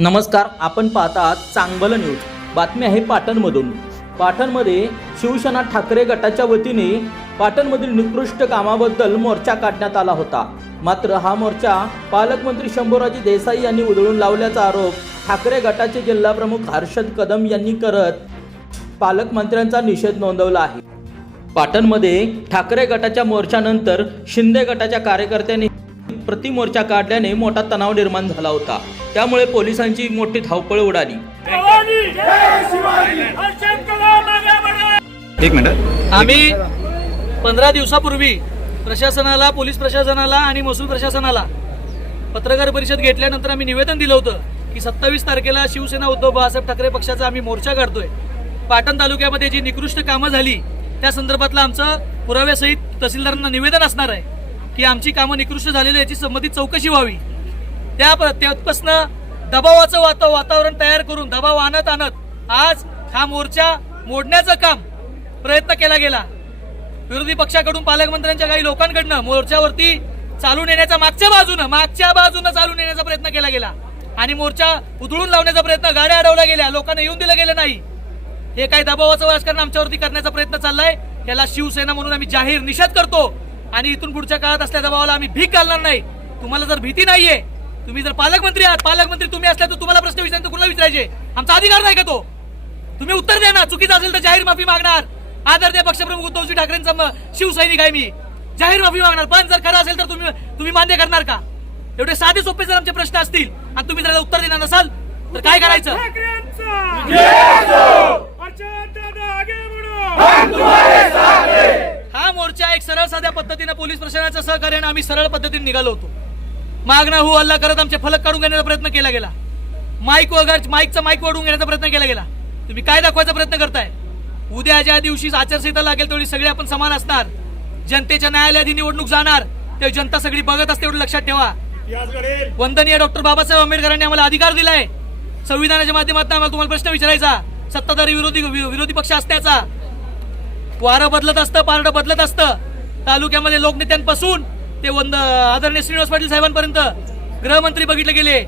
नमस्कार आपण पाहता आहात चांगबल न्यूज. बातमी आहे पाटणमधून. पाटणमध्ये शिवसेना ठाकरे गटाच्या वतीने पाटणमधील निकृष्ट कामाबद्दल मोर्चा काढण्यात आला होता. मात्र हा मोर्चा पालकमंत्री शंभूराजी देसाई यांनी उधळून लावल्याचा आरोप ठाकरे गटाचे जिल्हाप्रमुख हर्षद कदम यांनी करत पालकमंत्र्यांचा निषेध नोंदवला आहे. पाटणमध्ये ठाकरे गटाच्या मोर्चानंतर शिंदे गटाच्या कार्यकर्त्यांनी प्रतिमोर्चा काढल्याने मोठा तणाव निर्माण झाला होता. त्यामुळे पोलिसांची मोठी धावपळ उडाली. एक मिनिट. आम्ही पंधरा दिवसापूर्वी प्रशासनाला पोलीस प्रशासनाला आणि महसूल प्रशासनाला पत्रकार परिषद घेतल्यानंतर आम्ही निवेदन दिलं होतं की सत्तावीस तारखेला शिवसेना उद्धव बाळासाहेब ठाकरे पक्षाचा आम्ही मोर्चा काढतोय. पाटण तालुक्यामध्ये जी निकृष्ट कामं झाली त्या संदर्भातलं आमचं पुराव्यासहित तहसीलदारांना निवेदन असणार आहे. की आमची कामं निकृष्ट झालेली याची संबंधित चौकशी व्हावी. त्या त्यापासनं दबावाचं वाता वातावरण तयार करून दबाव आणत आणत आज हा मोर्चा मोडण्याचं काम प्रयत्न केला गेला. विरोधी पक्षाकडून पालकमंत्र्यांच्या काही लोकांकडनं मोर्चावरती चालून येण्याचा मागच्या बाजूनं मागच्या बाजूनं चालून येण्याचा प्रयत्न केला गेला. आणि मोर्चा उधळून लावण्याचा प्रयत्न गाड्या अडवल्या गेल्या लोकांना येऊन दिलं गेलं नाही. हे काही दबावाचं राजकारण आमच्यावरती करण्याचा प्रयत्न चाललाय. त्याला शिवसेना म्हणून आम्ही जाहीर निषेध करतो. आणि इथून पुढच्या काळात असल्या दबावाला आम्ही भीक घालणार नाही. तुम्हाला जर भीती नाहीये तुम्ही जर पालकमंत्री आहात पालकमंत्री तुम्ही असल्या तर तुम्हाला प्रश्न विचारतो कुणाला विचारायचे? आमचा अधिकार नाही का तो? तुम्ही उत्तर द्या ना चुकीचं असेल तर जाहीर माफी मागणार. आदरणीय पक्षप्रमुख उद्धवजी ठाकरेंचा शिवसैनिक आहे मी. जाहीर माफी मागणार पण जर खरं असेल तर तुम्ही तुम्ही मान्य करणार का? एवढे साधे सोपे जर आमचे प्रश्न असतील आणि तुम्ही जर उत्तर देणार नसाल तर काय करायचं ठाकरेंचा हर्षद दादा आगे बढ़ो हा मोर्चा एक सरळ साध्या पद्धतीने पोलीस प्रशासनाच्या सहकार्याने आम्ही सरळ पद्धतीने निघालो होतो. मागणा हो हल्ला करत आमचे फलक काढून घेण्याचा प्रयत्न केला गेला. माईक वगैरे माईकचा माईक वाढवून घेण्याचा प्रयत्न केला गेला. तुम्ही काय दाखवायचा प्रयत्न करताय? उद्या ज्या दिवशी आचारसंहिता लागेल तेवढी सगळे आपण समान असणार. जनतेच्या न्यायालयाधी निवडणूक जाणार. ते जनता सगळी बघत असते एवढं लक्षात ठेवा. वंदनीय डॉक्टर बाबासाहेब आंबेडकरांनी आम्हाला अधिकार दिलाय. संविधानाच्या माध्यमातून आम्हाला तुम्हाला प्रश्न विचारायचा. सत्ताधारी विरोधी विरोधी पक्ष असण्याचा. वारं बदलत असतं पारडं बदलत असतं. तालुक्यामध्ये लोकनेत्यांपासून ते वंद आदरणीय श्रीनिवास पाटील साहेबांपर्यंत गृहमंत्री बघितले गेले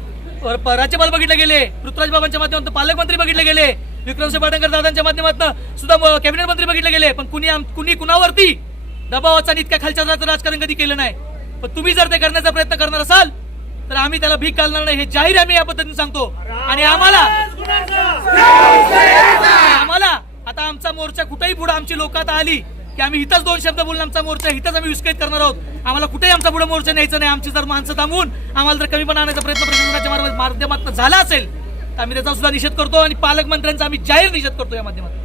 राज्यपाल बघितले गेले पृथ्वीराज बाबांच्या माध्यमातून पालकमंत्री बघितले गेले विक्रमसिंह पाटणकर दादांच्या माध्यमातून सुद्धा कॅबिनेट मंत्री बघितले गेले. पण कुणी कुणी कुणावरती दबावाचा आणि इतक्या खालच्या राजकारण कधी केलं नाही? पण तुम्ही जर ते करण्याचा प्रयत्न करणार असाल तर आम्ही त्याला भीक घालणार नाही. हे जाहीर आम्ही या पद्धतीने सांगतो. आणि आम्हाला आम्हाला आता आमचा मोर्चा कुठेही पुढे आमची लोक आता आली. की आम्ही इथंच दोन शब्द बोलून आमचा मोर्चा इथंच आम्ही विस्कळीत करणार आहोत. आम्हाला कुठेही आमचा पुढे मोर्चा न्यायचा नाही आमची जर माणसं थांबून आम्हाला जर कमीपणा आणायचा प्रयत्न प्रशासनाच्या माध्यमात झाला असेल तर आम्ही त्याचा सुद्धा निषेध करतो आणि पालकमंत्र्यांचा आम्ही जाहीर निषेध करतो या माध्यमात